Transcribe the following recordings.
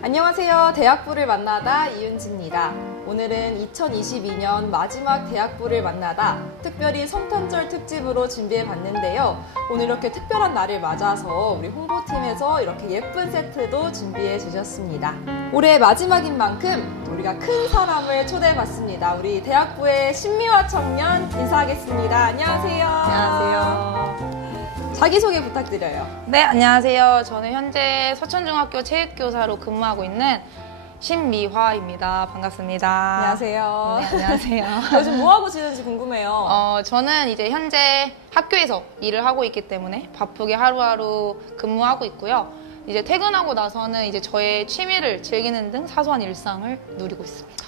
안녕하세요. 대학부를 만나다 이윤지입니다. 오늘은 2022년 마지막 대학부를 만나다 특별히 성탄절 특집으로 준비해봤는데요. 오늘 이렇게 특별한 날을 맞아서 우리 홍보팀에서 이렇게 예쁜 세트도 준비해 주셨습니다. 올해 마지막인 만큼 우리가 큰 사람을 초대해봤습니다. 우리 대학부의 신미화 청년 인사하겠습니다. 안녕하세요. 안녕하세요. 자기소개 부탁드려요. 네, 안녕하세요. 저는 현재 서천중학교 체육교사로 근무하고 있는 신미화입니다. 반갑습니다. 안녕하세요. 네, 안녕하세요. 요즘 뭐하고 지내는지 궁금해요. 저는 이제 현재 학교에서 일을 하고 있기 때문에 바쁘게 하루하루 근무하고 있고요. 이제 퇴근하고 나서는 이제 저의 취미를 즐기는 등 사소한 일상을 누리고 있습니다.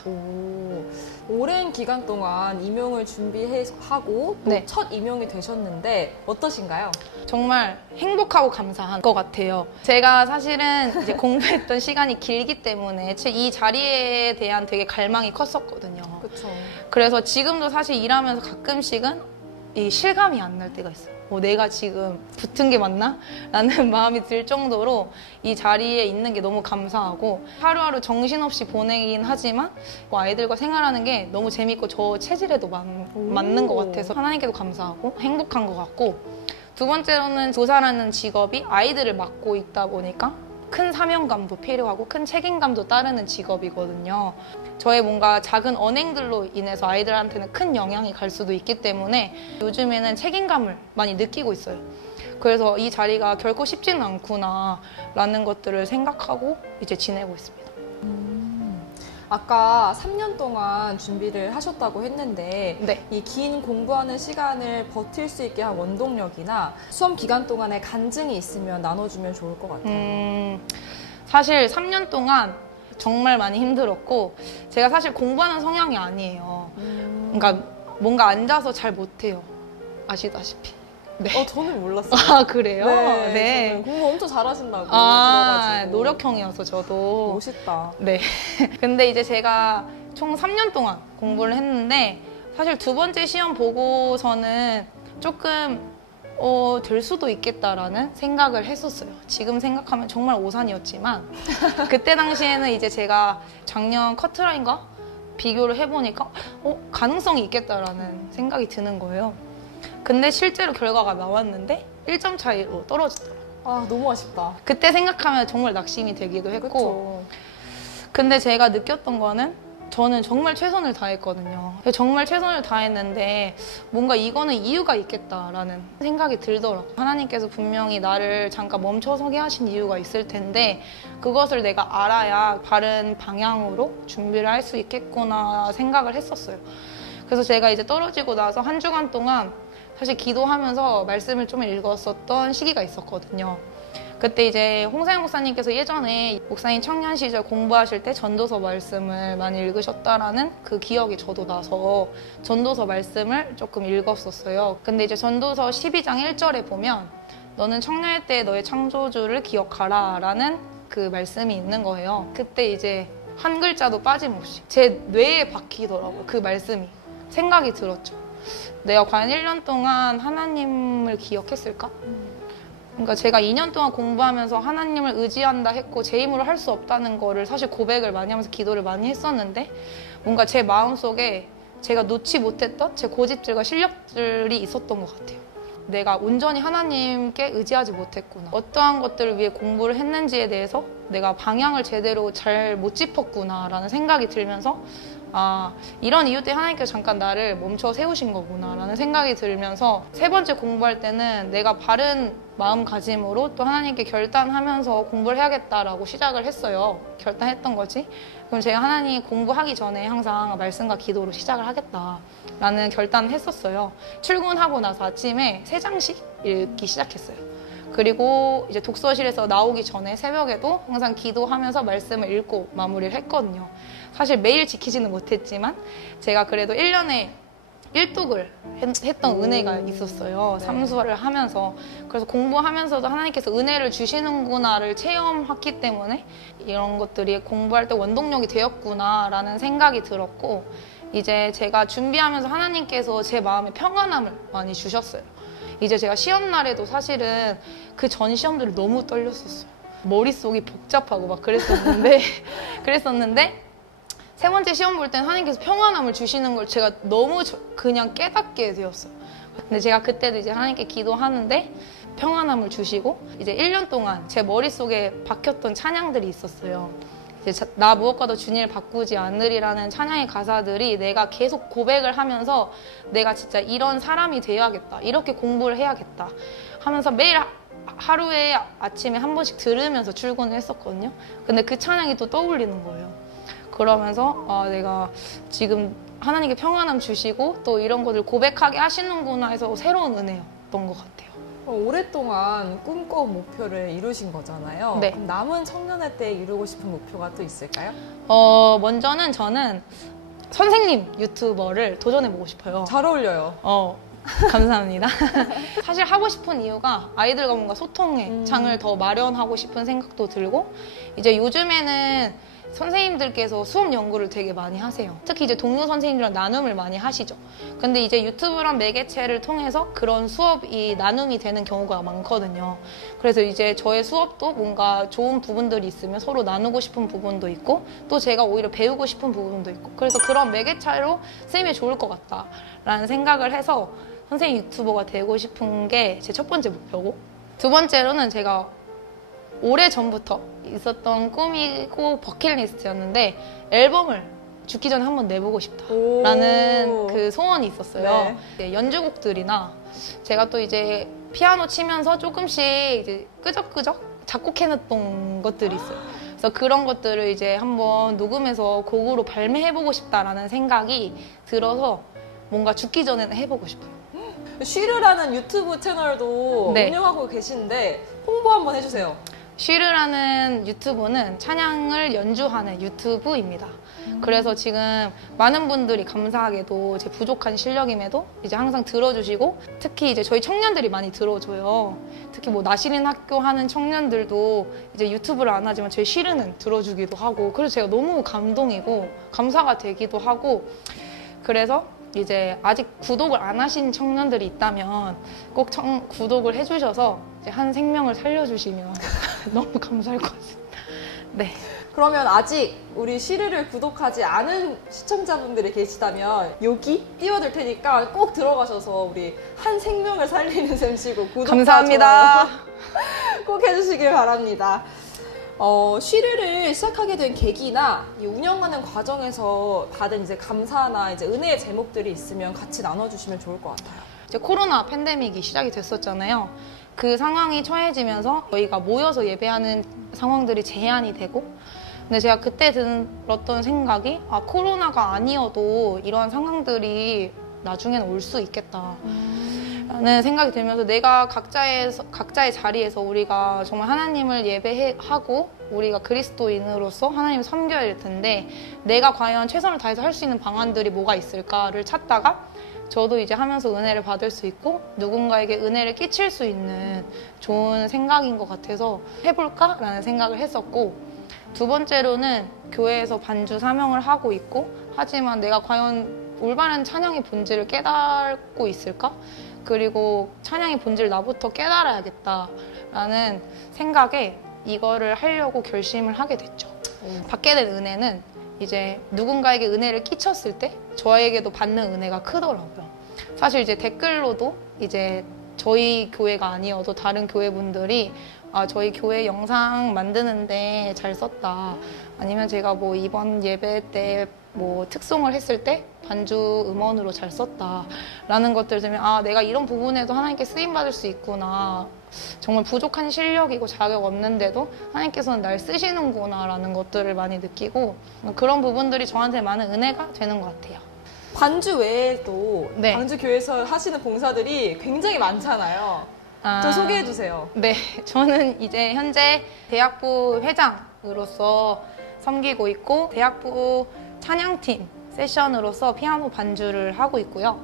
오랜 기간 동안 임용을 준비하고 또 네. 첫 임용이 되셨는데 어떠신가요? 정말 행복하고 감사한 것 같아요. 제가 사실은 이제 공부했던 시간이 길기 때문에 이 자리에 대한 되게 갈망이 컸었거든요. 그렇죠. 그래서 지금도 사실 일하면서 가끔씩은 이 실감이 안 날 때가 있어요. 내가 지금 붙은 게 맞나? 라는 마음이 들 정도로 이 자리에 있는 게 너무 감사하고 하루하루 정신없이 보내긴 하지만 아이들과 생활하는 게 너무 재밌고 저 체질에도 맞는 것 같아서 하나님께도 감사하고 행복한 것 같고, 두 번째로는 교사라는 직업이 아이들을 맡고 있다 보니까 큰 사명감도 필요하고 큰 책임감도 따르는 직업이거든요. 저의 뭔가 작은 언행들로 인해서 아이들한테는 큰 영향이 갈 수도 있기 때문에 요즘에는 책임감을 많이 느끼고 있어요. 그래서 이 자리가 결코 쉽지는 않구나 라는 것들을 생각하고 이제 지내고 있습니다. 아까 3년 동안 준비를 하셨다고 했는데 네. 이 긴 공부하는 시간을 버틸 수 있게 한 원동력이나 수험 기간 동안에 간증이 있으면 나눠주면 좋을 것 같아요. 사실 3년 동안 정말 많이 힘들었고 제가 사실 공부하는 성향이 아니에요. 그러니까 뭔가 앉아서 잘 못해요. 아시다시피. 네. 저는 몰랐어요. 아, 그래요? 네. 저는 공부 엄청 잘하신다고 들어가지고. 노력형이어서 저도. 멋있다. 네. 근데 이제 제가 총 3년 동안 공부를 했는데 사실 두 번째 시험 보고서는 조금 될 수도 있겠다라는 생각을 했었어요. 지금 생각하면 정말 오산이었지만 그때 당시에는 이제 제가 작년 커트라인과 비교를 해보니까 가능성이 있겠다라는 생각이 드는 거예요. 근데 실제로 결과가 나왔는데 1점 차이로 떨어지더라고요. 아, 너무 아쉽다. 그때 생각하면 정말 낙심이 되기도 했고, 그쵸. 근데 제가 느꼈던 거는 저는 정말 최선을 다했거든요. 정말 최선을 다했는데 뭔가 이거는 이유가 있겠다라는 생각이 들더라고요. 하나님께서 분명히 나를 잠깐 멈춰서게 하신 이유가 있을 텐데 그것을 내가 알아야 바른 방향으로 준비를 할 수 있겠구나 생각을 했었어요. 그래서 제가 이제 떨어지고 나서 한 주간 동안 사실 기도하면서 말씀을 좀 읽었었던 시기가 있었거든요. 그때 이제 홍사영 목사님께서 예전에 목사님 청년 시절 공부하실 때 전도서 말씀을 많이 읽으셨다라는 그 기억이 저도 나서 전도서 말씀을 조금 읽었었어요. 근데 이제 전도서 12장 1절에 보면 너는 청년일 때 너의 창조주를 기억하라 라는 그 말씀이 있는 거예요. 그때 이제 한 글자도 빠짐없이 제 뇌에 박히더라고요. 그 말씀이. 생각이 들었죠. 내가 과연 1년 동안 하나님을 기억했을까? 그러니까 제가 2년 동안 공부하면서 하나님을 의지한다 했고 제 힘으로 할 수 없다는 거를 사실 고백을 많이 하면서 기도를 많이 했었는데 뭔가 제 마음속에 제가 놓지 못했던 제 고집들과 실력들이 있었던 것 같아요. 내가 온전히 하나님께 의지하지 못했구나. 어떠한 것들을 위해 공부를 했는지에 대해서 내가 방향을 제대로 잘 못 짚었구나 라는 생각이 들면서 이런 이유 때문에 하나님께서 잠깐 나를 멈춰 세우신 거구나 라는 생각이 들면서 세 번째 공부할 때는 내가 바른 마음가짐으로 또 하나님께 결단하면서 공부를 해야겠다라고 시작을 했어요. 결단했던 거지. 그럼 제가 하나님 공부하기 전에 항상 말씀과 기도로 시작을 하겠다라는 결단을 했었어요. 출근하고 나서 아침에 3장씩 읽기 시작했어요. 그리고 이제 독서실에서 나오기 전에 새벽에도 항상 기도하면서 말씀을 읽고 마무리를 했거든요. 사실 매일 지키지는 못했지만 제가 그래도 1년에 1독을 했던 은혜가 있었어요. 네. 삼수를 하면서. 그래서 공부하면서도 하나님께서 은혜를 주시는구나를 체험했기 때문에 이런 것들이 공부할 때 원동력이 되었구나라는 생각이 들었고, 이제 제가 준비하면서 하나님께서 제 마음에 평안함을 많이 주셨어요. 이제 제가 시험 날에도 사실은 그 전 시험들이 너무 떨렸었어요. 머릿속이 복잡하고 막 그랬었는데 세 번째 시험 볼 땐 하나님께서 평안함을 주시는 걸 제가 너무 그냥 깨닫게 되었어요. 근데 제가 그때도 이제 하나님께 기도하는데 평안함을 주시고 이제 1년 동안 제 머릿속에 박혔던 찬양들이 있었어요. 이제 나 무엇과도 주님을 바꾸지 않으리라는 찬양의 가사들이 내가 계속 고백을 하면서 내가 진짜 이런 사람이 되어야겠다. 이렇게 공부를 해야겠다. 하면서 매일 하루에 아침에 한 번씩 들으면서 출근을 했었거든요. 근데 그 찬양이 또 떠올리는 거예요. 그러면서 내가 지금 하나님께 평안함 주시고 또 이런 것들 고백하게 하시는구나 해서 새로운 은혜였던 것 같아요. 오랫동안 꿈꿔온 목표를 이루신 거잖아요. 네. 그럼 남은 청년회 때 이루고 싶은 목표가 또 있을까요? 먼저는 저는 선생님 유튜버를 도전해보고 싶어요. 잘 어울려요. 감사합니다. 사실 하고 싶은 이유가 아이들과 뭔가 소통의 장을 더 마련하고 싶은 생각도 들고 이제 요즘에는 선생님들께서 수업 연구를 되게 많이 하세요. 특히 이제 동료 선생님들이랑 나눔을 많이 하시죠. 근데 이제 유튜브란 매개체를 통해서 그런 수업이 나눔이 되는 경우가 많거든요. 그래서 이제 저의 수업도 뭔가 좋은 부분들이 있으면 서로 나누고 싶은 부분도 있고 또 제가 오히려 배우고 싶은 부분도 있고 그래서 그런 매개체로 쓰임이 좋을 것 같다라는 생각을 해서 선생님 유튜버가 되고 싶은 게 제 첫 번째 목표고 두 번째로는 제가 오래전부터 있었던 꿈이고 버킷리스트였는데 앨범을 죽기 전에 한번 내보고 싶다라는 그 소원이 있었어요. 네. 연주곡들이나 제가 또 이제 피아노 치면서 조금씩 이제 끄적끄적 작곡해놨던 것들이 있어요. 그래서 그런 것들을 이제 한번 녹음해서 곡으로 발매해보고 싶다라는 생각이 들어서 뭔가 죽기 전에는 해보고 싶어요. 쉬르라는 유튜브 채널도 네. 운영하고 계신데 홍보 한번 해주세요. 쉬르라는 유튜브는 찬양을 연주하는 유튜브입니다. 그래서 지금 많은 분들이 감사하게도 제 부족한 실력임에도 이제 항상 들어주시고 특히 이제 저희 청년들이 많이 들어줘요. 특히 뭐 나시린 학교 하는 청년들도 이제 유튜브를 안 하지만 저희 쉬르는 들어주기도 하고 그래서 제가 너무 감동이고 감사가 되기도 하고 그래서 이제 아직 구독을 안 하신 청년들이 있다면 꼭 구독을 해주셔서 이제 한 생명을 살려주시면 너무 감사할 것 같습니다. 네. 그러면 아직 우리 쉬르를 구독하지 않은 시청자분들이 계시다면 여기 띄워둘 테니까 꼭 들어가셔서 우리 한 생명을 살리는 셈치고 구독과 감사합니다. 좋아요 꼭 해주시길 바랍니다. 쉬르를 시작하게 된 계기나 이 운영하는 과정에서 받은 이제 감사나 이제 은혜의 제목들이 있으면 같이 나눠주시면 좋을 것 같아요. 이제 코로나 팬데믹이 시작이 됐었잖아요. 그 상황이 처해지면서 저희가 모여서 예배하는 상황들이 제한이 되고 근데 제가 그때 들었던 생각이 코로나가 아니어도 이러한 상황들이 나중에는 올 수 있겠다. 라는 생각이 들면서 내가 각자의 자리에서 우리가 정말 하나님을 예배하고 우리가 그리스도인으로서 하나님을 섬겨야 할 텐데 내가 과연 최선을 다해서 할 수 있는 방안들이 뭐가 있을까를 찾다가 저도 이제 하면서 은혜를 받을 수 있고 누군가에게 은혜를 끼칠 수 있는 좋은 생각인 것 같아서 해볼까라는 생각을 했었고 두 번째로는 교회에서 반주 사명을 하고 있고 하지만 내가 과연 올바른 찬양의 본질을 깨닫고 있을까? 그리고 찬양의 본질 나부터 깨달아야겠다라는 생각에 이거를 하려고 결심을 하게 됐죠. 받게 된 은혜는 이제 누군가에게 은혜를 끼쳤을 때 저에게도 받는 은혜가 크더라고요. 사실 이제 댓글로도 이제 저희 교회가 아니어도 다른 교회분들이 저희 교회 영상 만드는데 잘 썼다. 아니면 제가 뭐 이번 예배 때 뭐 특송을 했을 때 반주 음원으로 잘 썼다. 라는 것들을 들으면 내가 이런 부분에도 하나님께 쓰임받을 수 있구나. 정말 부족한 실력이고 자격 없는데도 하나님께서는 날 쓰시는구나 라는 것들을 많이 느끼고 그런 부분들이 저한테 많은 은혜가 되는 것 같아요. 반주 외에도 네. 반주 교회에서 하시는 봉사들이 굉장히 많잖아요. 좀 소개해 주세요. 네, 저는 이제 현재 대학부 회장으로서 섬기고 있고 대학부 찬양팀 세션으로서 피아노 반주를 하고 있고요.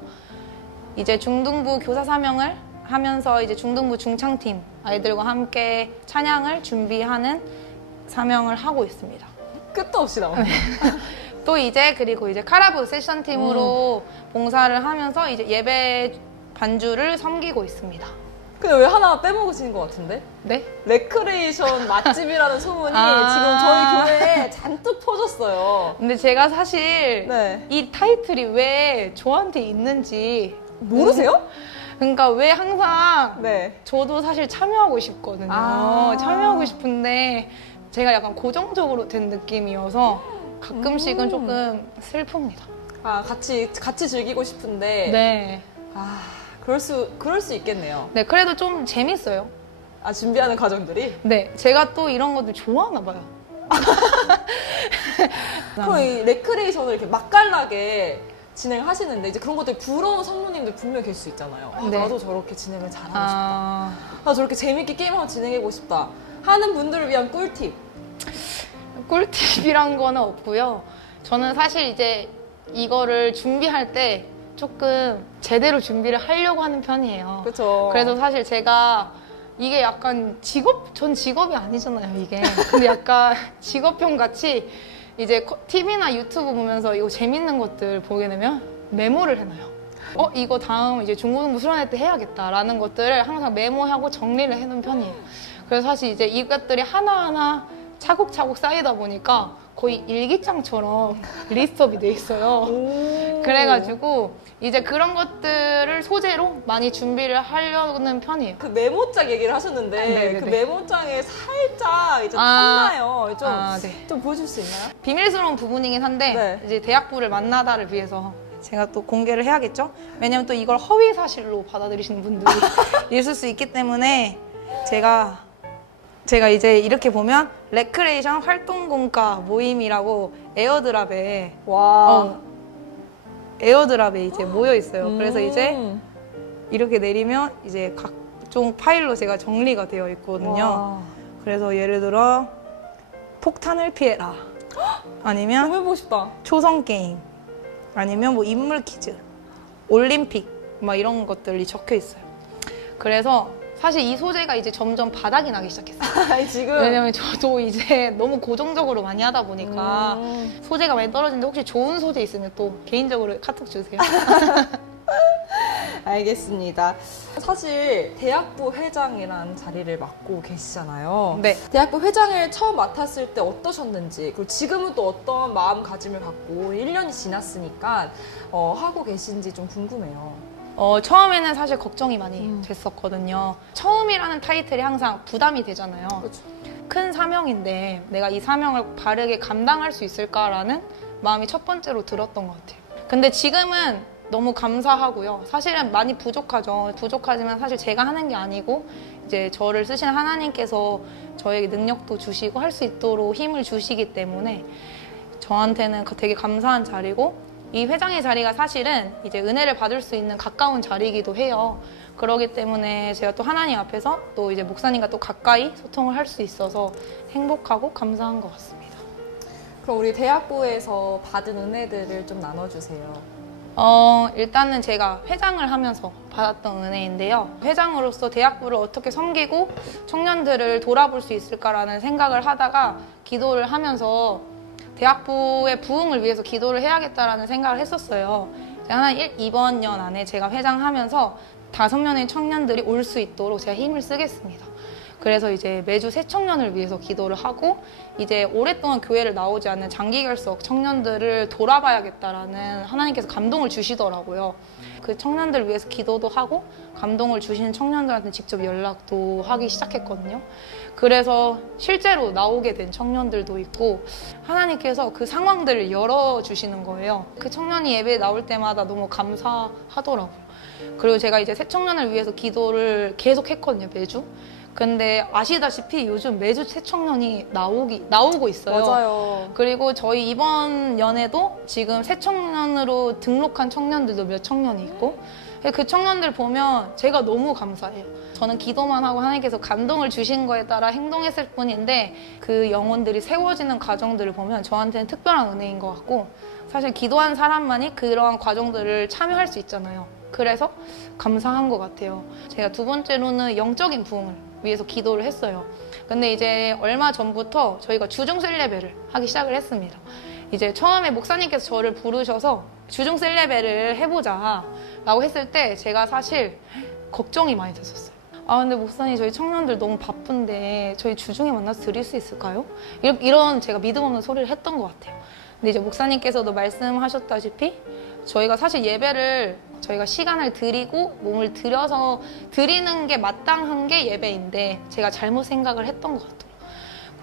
이제 중등부 교사 사명을 하면서 이제 중등부 중창팀 아이들과 함께 찬양을 준비하는 사명을 하고 있습니다. 끝도 없이 나오네요. 또 이제 그리고 이제 카라브 세션 팀으로 봉사를 하면서 이제 예배 반주를 섬기고 있습니다. 근데 왜 하나 빼먹으신 것 같은데? 네? 레크레이션 맛집이라는 소문이 지금 저희 교회에 잔뜩 퍼졌어요. 근데 제가 사실 네. 이 타이틀이 왜 저한테 있는지 모르세요? 그러니까 왜 항상 네. 저도 사실 참여하고 싶거든요. 참여하고 싶은데 제가 약간 고정적으로 된 느낌이어서 가끔씩은 조금 슬픕니다. 같이 즐기고 싶은데. 네. 그럴 수 있겠네요. 네, 그래도 좀 재밌어요. 준비하는 과정들이? 네, 제가 또 이런 것들 좋아하나 봐요. 그럼 이 레크레이션을 이렇게 맛깔나게 진행하시는데 이제 그런 것들 부러운 성모님들 분명 계실 수 있잖아요. 네. 나도 저렇게 진행을 잘하고 싶다. 나 저렇게 재밌게 게임 한번 진행해보고 싶다 하는 분들을 위한 꿀팁. 꿀팁이란 거는 없고요. 저는 사실 이제 이거를 준비할 때 조금 제대로 준비를 하려고 하는 편이에요. 그렇죠. 그래서 사실 제가 이게 약간 전 직업이 아니잖아요, 이게. 근데 약간 직업병 같이 이제 TV나 유튜브 보면서 이거 재밌는 것들 보게 되면 메모를 해놔요. 이거 다음 이제 중고등부 수련회 때 해야겠다라는 것들을 항상 메모하고 정리를 해놓은 편이에요. 그래서 사실 이제 이것들이 하나하나 차곡차곡 쌓이다 보니까 거의 일기장처럼 리스트업이 돼 있어요. 그래가지고 이제 그런 것들을 소재로 많이 준비를 하려는 편이에요. 그 메모장 얘기를 하셨는데 네네네. 그 메모장에 살짝 이제 탔나요? 좀 보여줄 수 있나요? 비밀스러운 부분이긴 한데 네. 이제 대학부를 만나다를 위해서 제가 또 공개를 해야겠죠? 왜냐면 또 이걸 허위 사실로 받아들이시는 분들이 있을 수 있기 때문에 제가 이제 이렇게 보면 레크레이션 활동공과 모임이라고 에어드랍에 이제 모여 있어요. 그래서 이제 이렇게 내리면 이제 각종 파일로 제가 정리가 되어 있거든요. 그래서 예를 들어 폭탄을 피해라, 아니면 너무 해보고 싶다. 초성 게임, 아니면 뭐 인물 퀴즈, 올림픽 막 이런 것들이 적혀 있어요. 그래서 사실 이 소재가 이제 점점 바닥이 나기 시작했어요. 지금? 왜냐면 저도 이제 너무 고정적으로 많이 하다 보니까 소재가 많이 떨어지는데 혹시 좋은 소재 있으면 또 개인적으로 카톡 주세요. 알겠습니다. 사실 대학부 회장이라는 자리를 맡고 계시잖아요. 네. 대학부 회장을 처음 맡았을 때 어떠셨는지, 그리고 지금은 또 어떤 마음가짐을 갖고 1년이 지났으니까 하고 계신지 좀 궁금해요. 처음에는 사실 걱정이 많이 됐었거든요. 처음이라는 타이틀이 항상 부담이 되잖아요. 그렇죠. 큰 사명인데 내가 이 사명을 바르게 감당할 수 있을까라는 마음이 첫 번째로 들었던 것 같아요. 근데 지금은 너무 감사하고요. 사실은 많이 부족하죠. 부족하지만 사실 제가 하는 게 아니고 이제 저를 쓰신 하나님께서 저에게 능력도 주시고 할 수 있도록 힘을 주시기 때문에 저한테는 되게 감사한 자리고, 이 회장의 자리가 사실은 이제 은혜를 받을 수 있는 가까운 자리이기도 해요. 그러기 때문에 제가 또 하나님 앞에서 또 이제 목사님과 또 가까이 소통을 할 수 있어서 행복하고 감사한 것 같습니다. 그럼 우리 대학부에서 받은 은혜들을 좀 나눠주세요. 일단은 제가 회장을 하면서 받았던 은혜인데요. 회장으로서 대학부를 어떻게 섬기고 청년들을 돌아볼 수 있을까라는 생각을 하다가 기도를 하면서 대학부의 부흥을 위해서 기도를 해야겠다라는 생각을 했었어요. 이번 년 안에 제가 회장하면서 5명의 청년들이 올 수 있도록 제가 힘을 쓰겠습니다. 그래서 이제 매주 새 청년을 위해서 기도를 하고, 이제 오랫동안 교회를 나오지 않는 장기결석 청년들을 돌아봐야겠다라는 하나님께서 감동을 주시더라고요. 그 청년들을 위해서 기도도 하고 감동을 주시는 청년들한테 직접 연락도 하기 시작했거든요. 그래서 실제로 나오게 된 청년들도 있고, 하나님께서 그 상황들을 열어주시는 거예요. 그 청년이 예배에 나올 때마다 너무 감사하더라고요. 그리고 제가 이제 새 청년을 위해서 기도를 계속 했거든요, 매주. 근데 아시다시피 요즘 매주 새 청년이 나오고 있어요. 맞아요. 그리고 저희 이번 연에도 지금 새 청년으로 등록한 청년들도 몇 청년이 있고, 그 청년들 보면 제가 너무 감사해요. 저는 기도만 하고 하나님께서 감동을 주신 거에 따라 행동했을 뿐인데, 그 영혼들이 세워지는 과정들을 보면 저한테는 특별한 은혜인 것 같고, 사실 기도한 사람만이 그러한 과정들을 참여할 수 있잖아요. 그래서 감사한 것 같아요. 제가 두 번째로는 영적인 부흥을 위해서 기도를 했어요. 근데 이제 얼마 전부터 저희가 주중 셀레베를 하기 시작을 했습니다. 이제 처음에 목사님께서 저를 부르셔서 주중 셀레베를 해보자 라고 했을 때 제가 사실 걱정이 많이 됐었어요. 아 근데 목사님 저희 청년들 너무 바쁜데 저희 주중에 만나서 드릴 수 있을까요? 이런 제가 믿음 없는 소리를 했던 것 같아요. 근데 이제 목사님께서도 말씀하셨다시피 저희가 사실 예배를 저희가 시간을 드리고 몸을 들여서 드리는 게 마땅한 게 예배인데 제가 잘못 생각을 했던 것 같아요.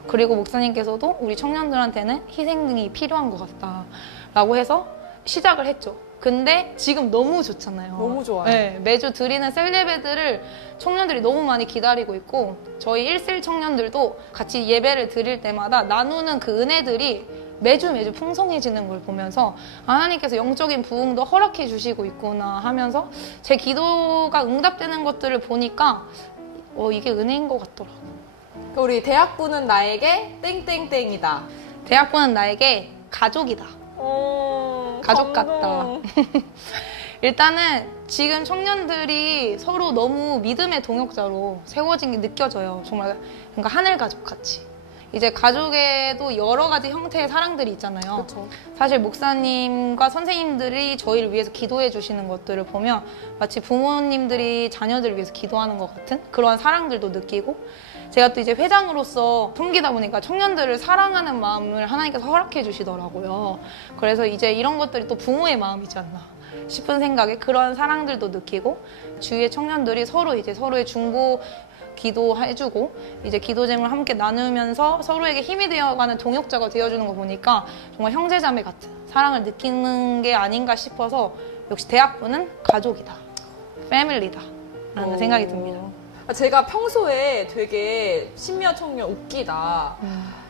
그리고 목사님께서도 우리 청년들한테는 희생 등이 필요한 것 같다라고 해서 시작을 했죠. 근데 지금 너무 좋잖아요. 너무 좋아요. 네, 매주 드리는 셀 예배들을 청년들이 너무 많이 기다리고 있고 저희 1셀 청년들도 같이 예배를 드릴 때마다 나누는 그 은혜들이 매주 풍성해지는 걸 보면서 하나님께서 영적인 부흥도 허락해 주시고 있구나 하면서 제 기도가 응답되는 것들을 보니까 이게 은혜인 것 같더라고요. 우리 대학부는 나에게 땡땡땡이다. 대학부는 나에게 가족이다. 가족 감동. 같다. 일단은 지금 청년들이 서로 너무 믿음의 동역자로 세워진 게 느껴져요. 정말 그러니까 하늘 가족 같이. 이제 가족에도 여러 가지 형태의 사랑들이 있잖아요. 그쵸. 사실 목사님과 선생님들이 저희를 위해서 기도해 주시는 것들을 보면 마치 부모님들이 자녀들을 위해서 기도하는 것 같은 그러한 사랑들도 느끼고 제가 또 이제 회장으로서 섬기다 보니까 청년들을 사랑하는 마음을 하나님께서 허락해 주시더라고요. 그래서 이제 이런 것들이 또 부모의 마음이지 않나 싶은 생각에 그런 사랑들도 느끼고 주위의 청년들이 서로 이제 서로의 중보 기도해주고 이제 기도 제목을 함께 나누면서 서로에게 힘이 되어가는 동역자가 되어주는 거 보니까 정말 형제자매 같은 사랑을 느끼는 게 아닌가 싶어서 역시 대학부는 가족이다, 패밀리다 라는 생각이 듭니다. 제가 평소에 되게 신미아 청년 웃기다.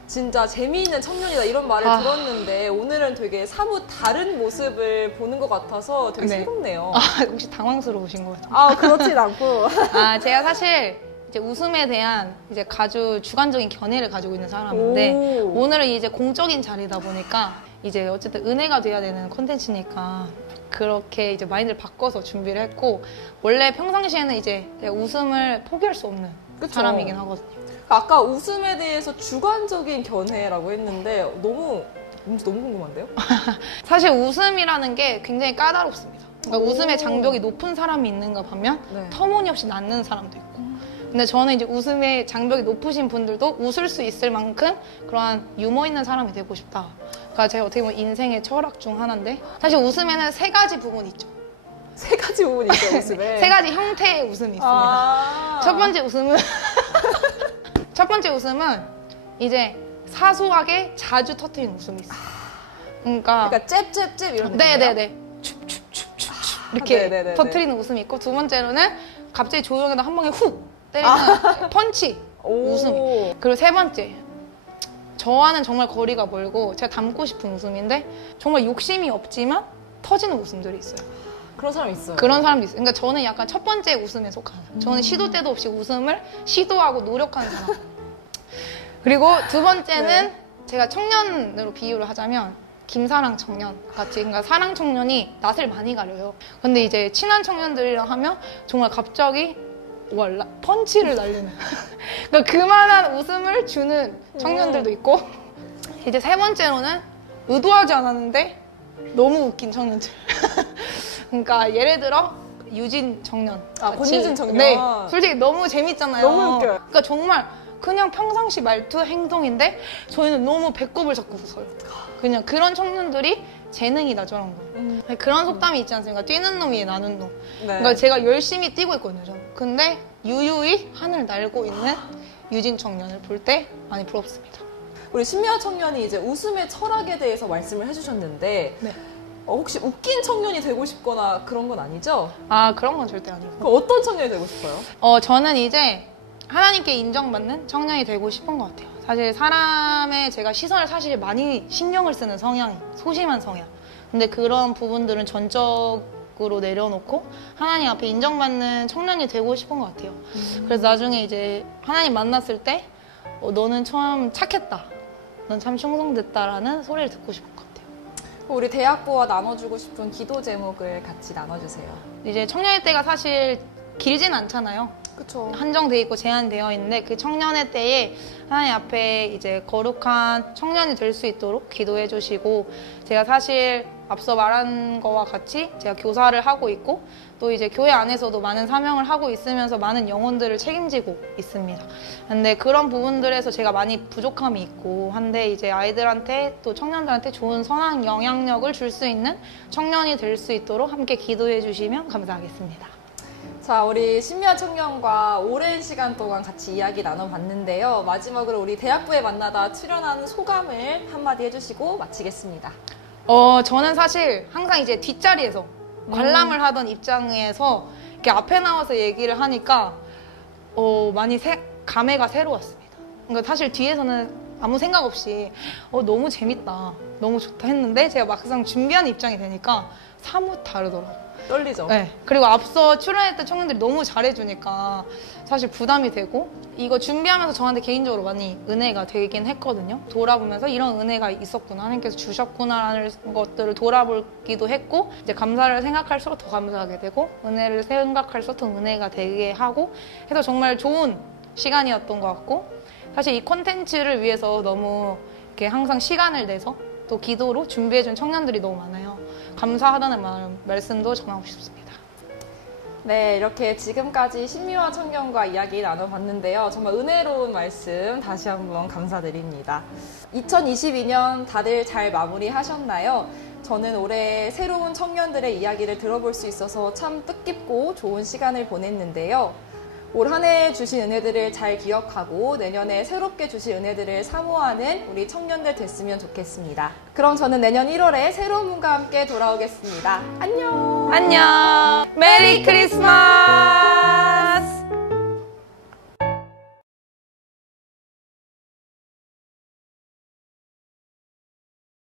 진짜 재미있는 청년이다 이런 말을 들었는데 오늘은 되게 사뭇 다른 모습을 보는 것 같아서 되게 새롭네요. 혹시 당황스러우신 것 같아요? 그렇진 않고. 제가 사실 이제 웃음에 대한 이제 아주 주관적인 견해를 가지고 있는 사람인데 오늘은 이제 공적인 자리다 보니까 이제 어쨌든 은혜가 돼야 되는 콘텐츠니까 그렇게 이제 마인드를 바꿔서 준비를 했고 원래 평상시에는 이제 제가 웃음을 포기할 수 없는 사람이긴 하거든요. 아까 웃음에 대해서 주관적인 견해라고 했는데 너무 궁금한데요? 사실 웃음이라는 게 굉장히 까다롭습니다. 그러니까 웃음의 장벽이 높은 사람이 있는가 반면 터무니없이 낳는 사람도 있고 근데 저는 이제 웃음의 장벽이 높으신 분들도 웃을 수 있을 만큼 그러한 유머 있는 사람이 되고 싶다. 그러니까 제가 어떻게 보면 인생의 철학 중 하나인데 사실 웃음에는 세 가지 부분이 있죠. 세 가지 부분이 있어요, 웃음에? 세 가지 형태의 웃음이 있습니다. 첫 번째 웃음은 이제 사소하게 자주 터트리는 웃음이 있어요. 그러니까 잽 이런 느낌이에요? 네네네. 춥춥춥춥 이렇게 터트리는 웃음이 있고 두 번째로는 갑자기 조용하다 한 방에 훅 때리는 펀치 웃음. 그리고 세 번째 저와는 정말 거리가 멀고 제가 닮고 싶은 웃음인데 정말 욕심이 없지만 터지는 웃음들이 있어요. 그런 사람이 있어요. 그런 사람도 있어요. 그러니까 저는 약간 첫 번째 웃음에 속하는 저는 시도 때도 없이 웃음을 시도하고 노력하는 사람. 그리고 두 번째는 제가 청년으로 비유를 하자면 김사랑 청년 같이 그러니까 사랑 청년이 낯을 많이 가려요. 근데 이제 친한 청년들이랑 하면 정말 갑자기 펀치를 날리는 그러니까 그만한 웃음을 주는 청년들도 있고 이제 세 번째로는 의도하지 않았는데 너무 웃긴 청년들 그러니까 예를 들어 유진 청년 권유진 청년 네, 솔직히 너무 재밌잖아요. 너무 웃겨요. 그러니까 정말 그냥 평상시 말투 행동인데 저희는 너무 배꼽을 잡고 웃어요. 그냥 그런 청년들이 재능이다 저런 거. 그런 속담이 있지 않습니까? 뛰는 놈이 나는 놈. 그러니까 제가 열심히 뛰고 있거든요. 저는. 근데 유유히 하늘 날고 있는 유진 청년을 볼 때 많이 부럽습니다. 우리 신미아 청년이 이제 웃음의 철학에 대해서 말씀을 해주셨는데 혹시 웃긴 청년이 되고 싶거나 그런 건 아니죠? 그런 건 절대 아니고. 그럼 어떤 청년이 되고 싶어요? 저는 이제 하나님께 인정받는 청년이 되고 싶은 것 같아요. 사실 사람의 제가 시선을 사실 많이 신경을 쓰는 성향이 소심한 성향. 근데 그런 부분들은 전적으로 내려놓고 하나님 앞에 인정받는 청년이 되고 싶은 것 같아요. 그래서 나중에 이제 하나님 만났을 때 너는 참 착했다. 넌 참 충성됐다라는 소리를 듣고 싶은 것 같아요. 우리 대학부와 나눠주고 싶은 기도 제목을 같이 나눠주세요. 이제 청년의 때가 사실 길진 않잖아요. 그쵸. 한정돼 있고 제한되어 있는데 그 청년의 때에 하나님 앞에 이제 거룩한 청년이 될 수 있도록 기도해 주시고, 제가 사실 앞서 말한 거와 같이 제가 교사를 하고 있고 또 이제 교회 안에서도 많은 사명을 하고 있으면서 많은 영혼들을 책임지고 있습니다. 근데 그런 부분들에서 제가 많이 부족함이 있고 한데, 이제 아이들한테 또 청년들한테 좋은 선한 영향력을 줄 수 있는 청년이 될 수 있도록 함께 기도해 주시면 감사하겠습니다. 자, 우리 신미아 청년과 오랜 시간 동안 같이 이야기 나눠봤는데요. 마지막으로 우리 대학부에 만나다 출연하는 소감을 한마디 해주시고 마치겠습니다. 저는 사실 항상 이제 뒷자리에서 관람을 하던 입장에서 이렇게 앞에 나와서 얘기를 하니까 많이 감회가 새로웠습니다. 그러니까 사실 뒤에서는 아무 생각 없이 너무 재밌다, 너무 좋다 했는데 제가 막상 준비하는 입장이 되니까 사뭇 다르더라고요. 떨리죠? 네. 그리고 앞서 출연했던 청년들이 너무 잘해주니까 사실 부담이 되고, 이거 준비하면서 저한테 개인적으로 많이 은혜가 되긴 했거든요. 돌아보면서 이런 은혜가 있었구나, 하나님께서 주셨구나라는 것들을 돌아보기도 했고, 이제 감사를 생각할수록 더 감사하게 되고 은혜를 생각할수록 더 은혜가 되게 하고 해서 정말 좋은 시간이었던 것 같고, 사실 이 콘텐츠를 위해서 너무 이렇게 항상 시간을 내서 또 기도로 준비해준 청년들이 너무 많아요. 감사하다는 말씀도 전하고 싶습니다. 네, 이렇게 지금까지 신미화 청년과 이야기 나눠봤는데요. 정말 은혜로운 말씀 다시 한번 감사드립니다. 2022년 다들 잘 마무리하셨나요? 저는 올해 새로운 청년들의 이야기를 들어볼 수 있어서 참 뜻깊고 좋은 시간을 보냈는데요. 올 한 해 주신 은혜들을 잘 기억하고 내년에 새롭게 주실 은혜들을 사모하는 우리 청년들 됐으면 좋겠습니다. 그럼 저는 내년 1월에 새로운 분과 함께 돌아오겠습니다. 안녕! 안녕! 메리 크리스마스!